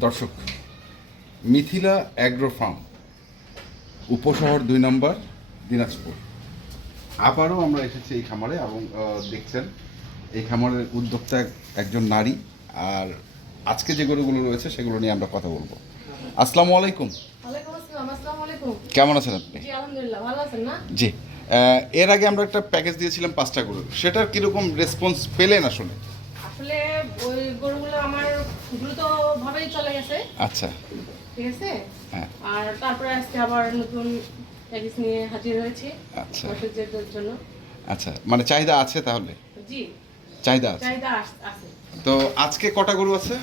দর্শক, Mithila agro farm, উপশহর 2 নম্বর, দিনাজপুর। আবারও আমরা এসেছি এই খামারে এবং দেখছেন এই খামারের উদ্যোক্তা একজন নারী। আর আজকে যে গরুগুলো রয়েছে সেগুলো নিয়ে আমরা কথা বলবো। আসসালামু আলাইকুম। কেমন আছেন আপনি? জি। এর আগে আমরা একটা প্যাকেজ দিয়েছিলাম 5টা গরু, সেটার কিরকম রেসপন্স পেলেন আসলে? আসলে ওই গরুগুলো আমার দ্রুতভাবেই চলে গেছে। আচ্ছা, ঠিক আছে। হ্যাঁ। আর তারপরে আজকে আবার নতুন প্যাকেজ নিয়ে হাজির হয়েছি। আচ্ছা দর্শকদের জন্য। আচ্ছা, মানে চাহিদা আছে তাহলে? জি, চাহিদা আছে। চাহিদা আছে। তো আজকে কটা গরু আছে?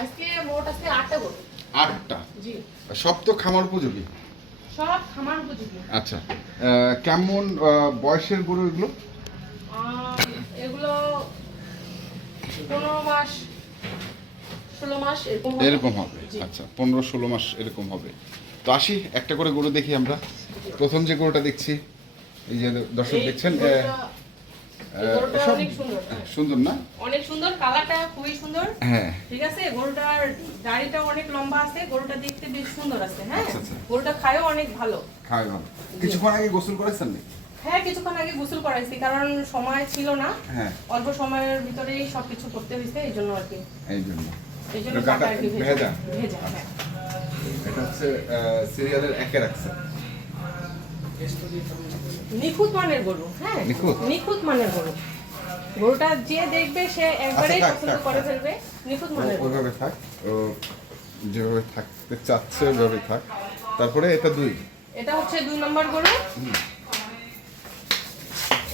আজকে মোট আছে 8টা গরু। 8টা? জি, সব তো খামার উপযোগী? সব খামার উপযোগী। আচ্ছা, কেমন বয়সের গরু এগুলো? এগুলো 15 মাস 16 মাস এরকম হবে। আচ্ছা, 15-16 মাস এরকম হবে। তো আসি, একটা করে গরু দেখি আমরা। প্রথম যে গরুটা দেখছি, এই যে দর্শক দেখছেন, অনেক সুন্দর। সুন্দর না? অনেক সুন্দর, কালারটা খুবই সুন্দর। হ্যাঁ, ঠিক আছে। গরুটার দাড়িটা অনেক লম্বা আছে, গরুটা দেখতে বেশ সুন্দর আছে। হ্যাঁ, আচ্ছা, আচ্ছা। গরুটা খায়ও অনেক ভালো। খাওয়াই ভালো। কিছুক্ষণ আগে গোসল করেছেন নাকি? হ্যাঁ, কিছুক্ষণ আগে গোসল করাইছি, কারণ সময় ছিল না। হ্যাঁ, অল্প সময়ের ভিতরেই সবকিছু করতে হয়েছে, এই জন্য আর কি। এই জন্য কাটা আর কি ভেজা। ভেজা। হ্যাঁ, এটা হচ্ছে সিরিয়ালের একে রাখছে। নিখুঁত মানের গরু। হ্যাঁ, নিখুঁত মানের গরু। গরুটা যে দেখবে সে একবারেই আচ্ছা, পছন্দ করে ফেলবে। নিখুঁত মানের গরু। ওইভাবে থাক, ও যেভাবে থাকতে চাচ্ছে ওইভাবে থাক। তারপরে এটা 2। এটা হচ্ছে 2 নম্বর গরু।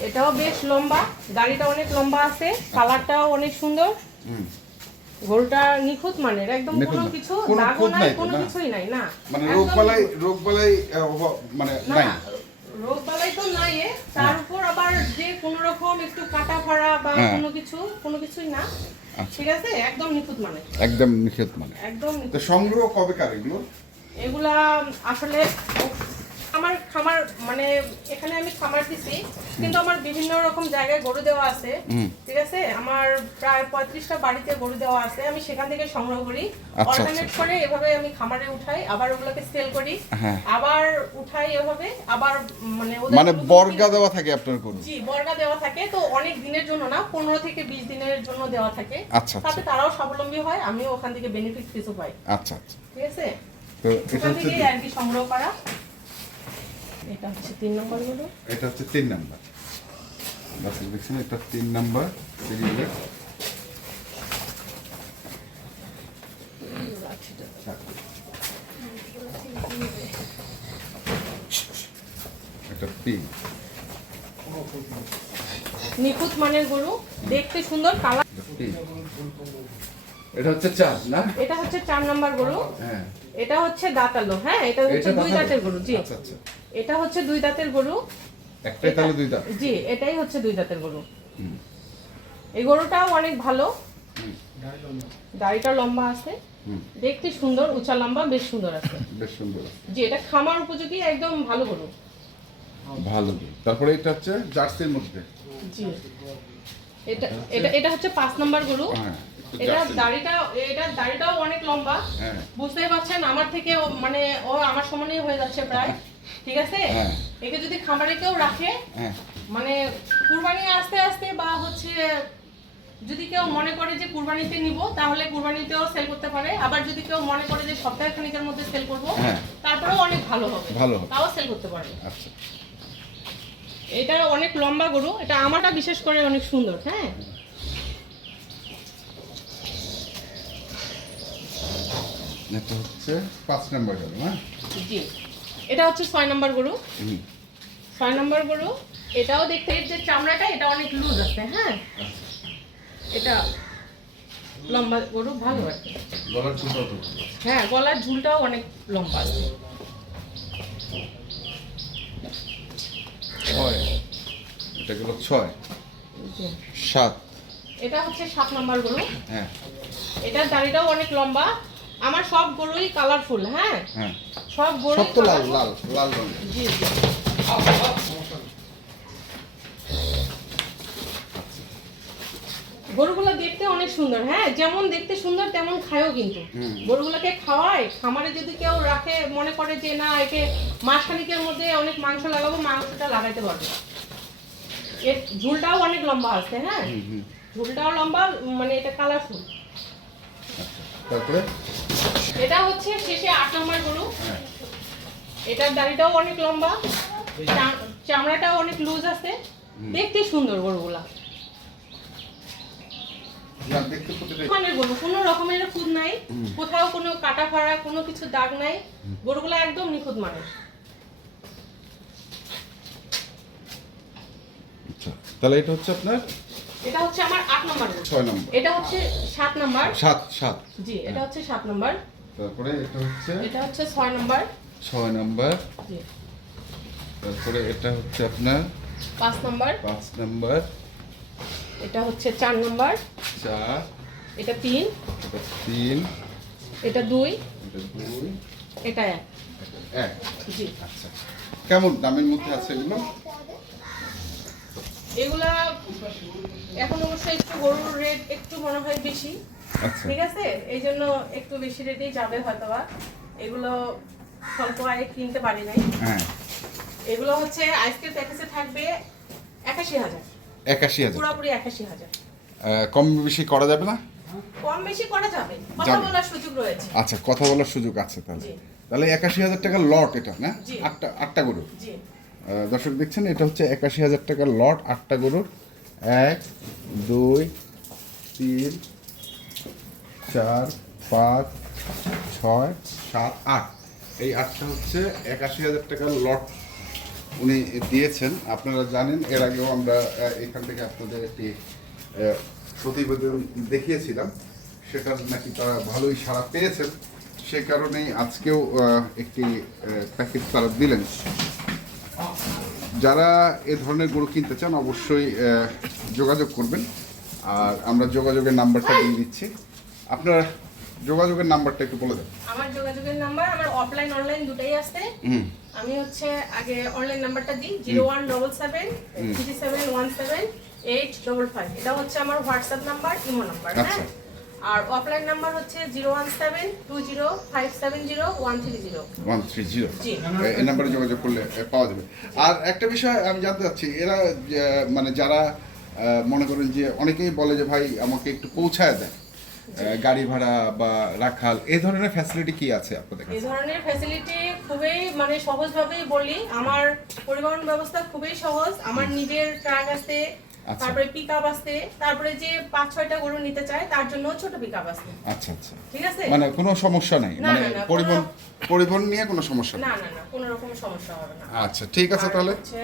এটাও বেশ লম্বা, দাড়িটা অনেক লম্বা আছে, কালারটাও অনেক সুন্দর। গরুটা নিখুঁত মানের, একদম কোনো কিছু দাগও নাই, কোনো কিছুই নাই। না মানে রোগবালাই মানে নাই, রোগবালাই তো নাই। তার উপর আবার যে কোনো রকম একটু কাটা ফাড়া বা কোনো কিছুই না। ঠিক আছে, একদম নিখুঁত মানের। একদম নিখুঁত মানে। একদম। তো সংগ্রহ কবে কার এগুলো? এগুলা আসলে আমার খামার, মানে এখানে আমি খামার দিছি, কিন্তু আমার বিভিন্ন রকম জায়গায় গরু দেওয়া আছে। ঠিক আছে, আমার প্রায় 35টা বাড়িতে গরু দেওয়া আছে, আমি সেখান থেকে সংগ্রহ করি। অল্টারনেট করে এভাবে আমি খামারে উঠাই, আবার ওগুলোকে সেল করি, আবার উঠাই এভাবে, আবার মানে বর্গা দেওয়া থাকে আপনার গরু? জি, বর্গা দেওয়া থাকে। তো অনেক দিনের জন্য না, 15 থেকে 20 দিনের জন্য দেওয়া থাকে। আচ্ছা, তাতে তারাও স্বাবলম্বী হয়, আমিও ওখান থেকে বেনিফিট কিছু পাই। আচ্ছা আচ্ছা, ঠিক আছে। তো এটা হচ্ছে আর কি সংগ্রহ করা। এটা হচ্ছে 3 নম্বর গরু। এটা হচ্ছে 3 নাম্বার। দর্শক দেখছেন, এটা 3 নাম্বার সিরিয়ালের। এটা 3। নিখুঁত মানের গরু, দেখতে সুন্দর, কালার। এটা হচ্ছে 4 না? এটা হচ্ছে 4 নম্বর গরু। হ্যাঁ, এটা হচ্ছে দাঁতালো। হ্যাঁ, এটা হচ্ছে 2 দাঁতের গরু। জি, আচ্ছা আচ্ছা, এটা হচ্ছে 2 দাঁতের গরু। একটাই তাহলে 2 দাঁত? জি, এটাই হচ্ছে 2 দাঁতের গরু। এই গরুটাও অনেক ভালো, দাড়িটা লম্বা আছে, দেখতে সুন্দর, উঁচা লম্বা, বেশ সুন্দর আছে। বেশ সুন্দর। জি, এটা খামার উপযোগী, একদম ভালো গরু। ভালো। তারপরে এটা হচ্ছে জার্সির মধ্যে। জি, এটা এটা এটা হচ্ছে 5 নম্বর গরু। এটার দাড়িটাও অনেক লম্বা। বুঝতেই পারছেন, আমার থেকে মানে ও আমার সমানই হয়ে যাচ্ছে প্রায়। ঠিক আছে। একে যদি খামারে কেউ রাখে, মানে কুরবানি আস্তে আস্তে বা হচ্ছে যদি কেউ মনে করে যে কুরবানিতে নিব, তাহলে কুরবানিতেও সেল করতে পারে। আবার যদি কেউ মনে করে যে সপ্তাহে খানিকের মধ্যে সেল করব, তারপরেও অনেক ভালো হবে, তাও সেল করতে পারবে। আচ্ছা, এটা অনেক লম্বা গরু, এটা আমারটা বিশেষ করে অনেক সুন্দর। হ্যাঁ, এটা হচ্ছে 5 নাম্বার গরু। হ্যাঁ, জি, এটা হচ্ছে 6 নম্বর গরু। 6 নম্বর গরু, এটাও দেখতে, যে চামড়াটা এটা অনেক লুজ আছে। হ্যাঁ, এটা লম্বা গরু, ভালো আর কি। গলার ঝুলটাও তো? হ্যাঁ, গলার ঝুলটাও অনেক লম্বা আছে। 6, এটা গেল 6, 7। এটা হচ্ছে 7 নম্বর গরু। হ্যাঁ, এটার দাড়িটাও অনেক লম্বা। আমার সব গরুই কালারফুল। হ্যাঁ, সব গরু সব তো লাল লাল লাল রঙের। জি জি। গরুগুলো দেখতে অনেক সুন্দর, হ্যাঁ যেমন দেখতে সুন্দর তেমন খায়ও কিন্তু। গরুগুলোকে খাওয়ায়, খামারে যদি কেউ রাখে মনে করে যে না একে মাসখানিকের মধ্যে অনেক মাংস লাগাবো, মাংসটা লাগাইতে পারবে। এর ঝুলটাও অনেক লম্বা আছে, হ্যাঁ ঝুলটাও লম্বা, মানে এটা কালারফুল। তারপরে এটা হচ্ছে শেষে 8 নম্বর গরু। এটার দাড়িটাও অনেক লম্বা, চামড়াটাও অনেক লুজ আছে, দেখতে সুন্দর গরুগুলা। মানে গরু কোনো রকমের খুঁত নাই, কোথাও কোনো কাটা ফাড়া কোনো কিছু দাগ নাই, গরুগুলা একদম নিখুঁত মানে। আচ্ছা, তাহলে এটা হচ্ছে আপনার এটা হচ্ছে আমার 8 নম্বর গরু। 6 নম্বর। এটা হচ্ছে 7 নম্বর। 7 জি, এটা হচ্ছে 7 নম্বর। তারপরে এটা হচ্ছে 6 নম্বর। 6 নম্বর। জি। তারপরে এটা হচ্ছে আপনার 5 নম্বর। 5 নম্বর। এটা হচ্ছে 4 নম্বর। 4। এটা 3। এটা 3। এটা 2। এটা 2। এটা 1। এটা 1। জি। আচ্ছা, কেমন দামের মধ্যে আছে এগুলো? এগুলা এখন অবশ্য একটু গরুর রেট একটু মনে হয় বেশি। আচ্ছা, ঠিক আছে, এই জন্য একটু বেশি রেটেই যাবে হয়তোবা। এগুলো স্বল্প আয়ে কিনতে পারি নাই। হ্যাঁ, এগুলো হচ্ছে আজকের প্যাকেজে থাকবে ৮১,০০০। ৮১,০০০ পুরোপুরি ৮১,০০০। কম বেশি করা যাবে না? কম বেশি করা যাবে, কথা বলার সুযোগ রয়েছে। আচ্ছা, কথা বলার সুযোগ আছে তাহলে। জি। তাহলে ৮১,০০০ টাকার লট এটা না? জি। আটটা গরু। জি। দর্শক দেখছেন, এটা হচ্ছে ৮১,০০০ টাকার লট, 8টা গরুর। 1 2 3 4 5 6 7 8, এই 8টা হচ্ছে ৮১,০০০ টাকার লট উনি দিয়েছেন। আপনারা জানেন এর আগেও আমরা এখান থেকে আপনাদের একটি প্রতিবেদন দেখিয়েছিলাম, সেটার নাকি তারা ভালোই সাড়া পেয়েছেন, সে কারণেই আজকেও একটি প্যাকেজ তারা দিলেন। যারা এ ধরনের গরু কিনতে চান অবশ্যই যোগাযোগ করবেন, আর আমরা যোগাযোগের নাম্বারটা দিয়ে দিচ্ছি। আপনার যোগাযোগের নাম্বারটা একটু বলে দেন। আমার যোগাযোগের নাম্বার, আমার অফলাইন অনলাইন দুটাই আছে। আমি হচ্ছে আগে অনলাইন নাম্বারটা দিই 0177 3717 855। এটা হচ্ছে আমার হোয়াটসঅ্যাপ নাম্বার, ইমো নাম্বার। আচ্ছা। হ্যাঁ, আর অফলাইন নাম্বার হচ্ছে 01720570130। 130। জি। এই নাম্বারে যোগাযোগ করলে পাওয়া যাবে। আর একটা বিষয় আমি জানতে চাচ্ছি, এরা মানে যারা মনে করেন যে অনেকেই বলে যে ভাই আমাকে একটু পৌঁছায় দেয়, গাড়ি ভাড়া বা রাখাল, এই ধরনের ফ্যাসিলিটি কি আছে আপনাদের কাছে? এই ধরনের ফ্যাসিলিটি খুবই মানে সহজভাবেই বলি, আমার পরিবহন ব্যবস্থা খুবই সহজ। আমার নিজের ট্রাক আছে, আচ্ছা। তারপরে পিকআপ আছে, তারপরে যে 5-6টা গরু নিতে চায় তার জন্য ছোট পিকআপ আছে। আচ্ছা আচ্ছা, ঠিক আছে, মানে কোনো সমস্যা নাই, না, মানে না, না, পরিবহন নিয়ে কোনো সমস্যা নেই? না না না, কোনো রকম সমস্যা হবে না। আচ্ছা, ঠিক আছে। আর তাহলে হচ্ছে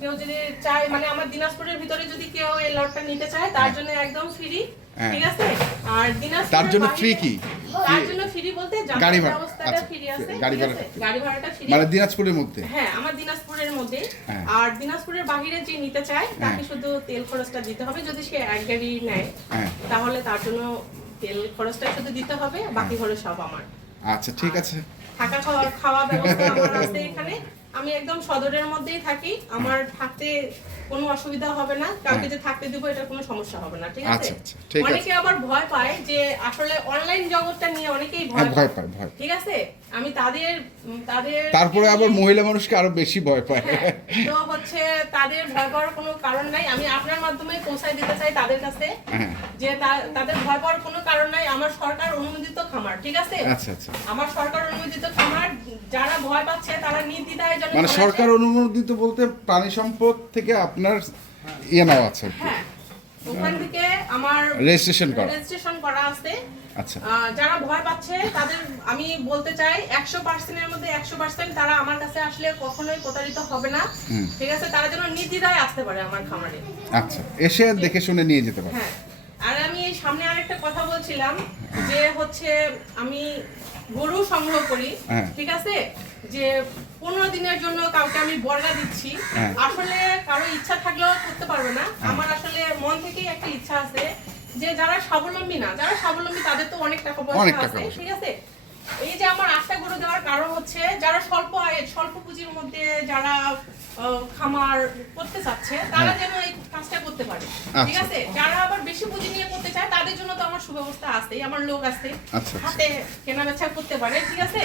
কেউ যদি চায়, মানে আমার দিনাজপুরের ভিতরে যদি কেউ এই লটটা নিতে চায় তার জন্য একদম ফ্রি। হ্যাঁ। ঠিক আছে, আর দিনাজপুরের তার জন্য বাইরে- ফ্রি কি? তার জন্য ফ্রি বলতে গাড়ি যাতায়াত ভাড়া, ব্যবস্থাটা আচ্ছা, ফ্রি আছে। গাড়ি ঠিক ভাড়াটা আছে? free। গাড়ি ভাড়াটা ফ্রি। মানে দিনাজপুরের মধ্যে? হ্যাঁ, আমার দিনাজপুরের মধ্যে। হ্যাঁ। আর দিনাজপুরের বাইরে যে নিতে চায় তাকে শুধু তেল খরচটা দিতে হবে। যদি সে এক গাড়ি নেয় হ্যাঁ। তাহলে তার জন্য তেল খরচটা শুধু দিতে হবে, বাকি খরচ সব আমার। আচ্ছা, ঠিক আছে। থাকা খাওয়া ব্যবস্থা আমার আছে এখানে। আমি একদম সদরের মধ্যেই থাকি, আমার থাকতে কোনো অসুবিধা হবে না। কাউকে যে থাকতে দিব এটা কোনো সমস্যা হবে না। ঠিক আছে, আচ্ছা, আচ্ছা, ঠিক আছে। অনেকে আবার ভয় পায় যে আসলে অনলাইন জগৎটা নিয়ে অনেকেই হ্যাঁ, ভয় ভয় পায়। পায়। ঠিক আছে, আমি তাদের তারপরে আবার মহিলা মানুষকে আরো বেশি ভয় পায়। হ্যাঁ, তো হচ্ছে তাদের ভয় পাওয়ার কোনো কারণ নাই। আমি আপনার মাধ্যমে পৌঁছায় দিতে চাই তাদের কাছে হ্যাঁ। যে তাদের ভয় পাওয়ার কোনো কারণ নাই। আমার সরকার অনুমোদিত খামার। ঠিক আছে, আচ্ছা আচ্ছা, আমার সরকার অনুমোদিত খামার। যারা ভয় পাচ্ছে তারা নির্দ্বিধায় যেন মানে চলে সরকার আসে। অনুমোদিত বলতে প্রাণী সম্পদ থেকে আপনার ইয়ে নেওয়া আছে? হ্যাঁ, ওখান থেকে আমার রেজিস্ট্রেশন করা আছে। আচ্ছা, যারা ভয় পাচ্ছে তাদের আমি বলতে চাই 100%-এর মধ্যে 100% তারা আমার কাছে আসলে কখনোই প্রতারিত হবে না। ঠিক আছে, তারা যেন নির্দ্বিধায় আসতে পারে আমার খামারে। আচ্ছা, এসে দেখে শুনে নিয়ে যেতে পারে। হ্যাঁ, আর আমি এই সামনে আরেকটা কথা বলছিলাম যে হচ্ছে আমি গরু সংগ্রহ করি। হ্যাঁ। ঠিক আছে, যে 15 দিনের জন্য কাউকে আমি বর্গা দিচ্ছি। হ্যাঁ। আসলে কারো ইচ্ছা থাকলেও করতে পারবে না। আমার আসলে মন থেকেই একটা ইচ্ছা আছে যে যারা স্বাবলম্বী না, যারা স্বাবলম্বী তাদের তো অনেক টাকা অনেক পয়সা টাকা আছে। পয়সা। ঠিক আছে, এই যে আমার 8টা গরু দেওয়ার কারণ হচ্ছে যারা স্বল্প আয়ের স্বল্প পুঁজির মধ্যে যারা খামার করতে চাচ্ছে তারা যেন এই কাজটা করতে পারে, ঠিক আছে? যারা আবার বেশি পুঁজি নিয়ে করতে চায় তাদের জন্য তো আমার সুব্যবস্থা আছে, আমার লোক আছে, হাতে কেনা বেচা করতে পারে, ঠিক আছে?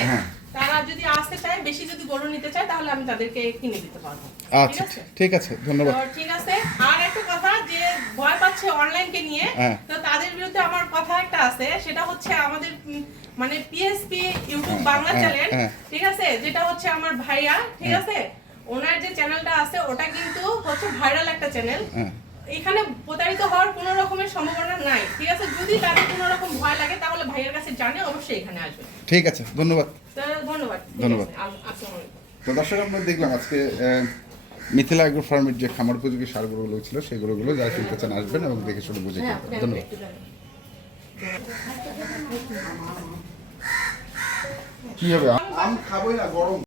তারা যদি আসতে চায়, বেশি যদি গরু নিতে চায়, তাহলে আমি তাদেরকে কিনে দিতে পারবো। আচ্ছা, ঠিক আছে, ধন্যবাদ। তো ঠিক আছে, আর একটা কথা, যে ভয় পাচ্ছে অনলাইনকে নিয়ে, তো তাদের বিরুদ্ধে আমার কথা একটা আছে, সেটা হচ্ছে আমাদের মানে পিএসপি ইউটিউব বাংলা চ্যানেল, ঠিক আছে, যেটা হচ্ছে আমার ভাইয়া, ঠিক আছে, ওনার যে চ্যানেলটা আছে ওটা কিন্তু হচ্ছে ভাইরাল একটা চ্যানেল। এখানে প্রতারিত হওয়ার কোনো রকমের সম্ভাবনা নাই, ঠিক আছে? যদি তাদের কোনো রকম ভয় লাগে তাহলে ভাইয়ের কাছে জানে, অবশ্যই এখানে আসবে। ঠিক আছে, ধন্যবাদ। ধন্যবাদ। আসসালামু আলাইকুম। তো দর্শক, আমরা দেখলাম আজকে মিথিলা এগ্রো ফার্মের যে খামার উপযোগী সার গরুগুলো ছিল, সেই গরুগুলো যারা কিনতে চান আসবেন এবং দেখে শুনে বুঝে কিনবেন। ধন্যবাদ। কি হবে? আম খাবোই না, গরম।